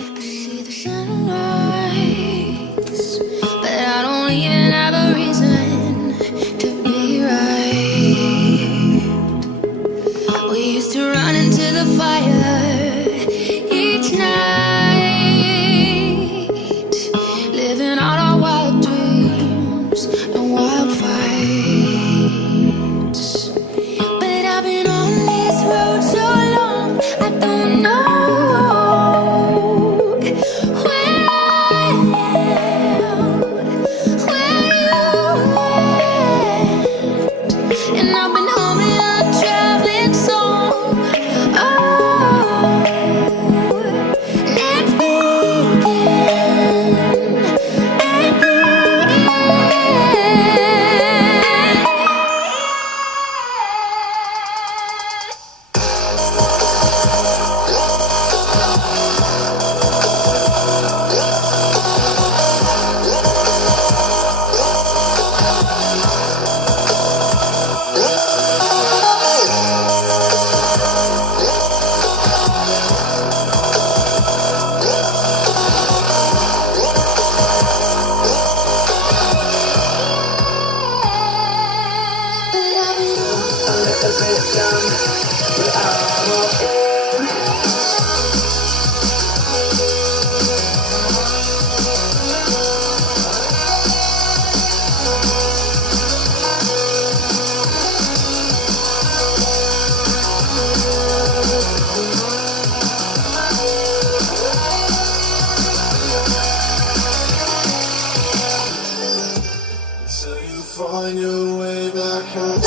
I see the sunrise, but I don't even have a reason to be right. We used to run into the fire each night, living out our wild dreams and wild fights. But I've been on this road so long, I don't know where I am, where you went. And I've been humming a traveling song. Oh, let's begin at the Till you find your way back home.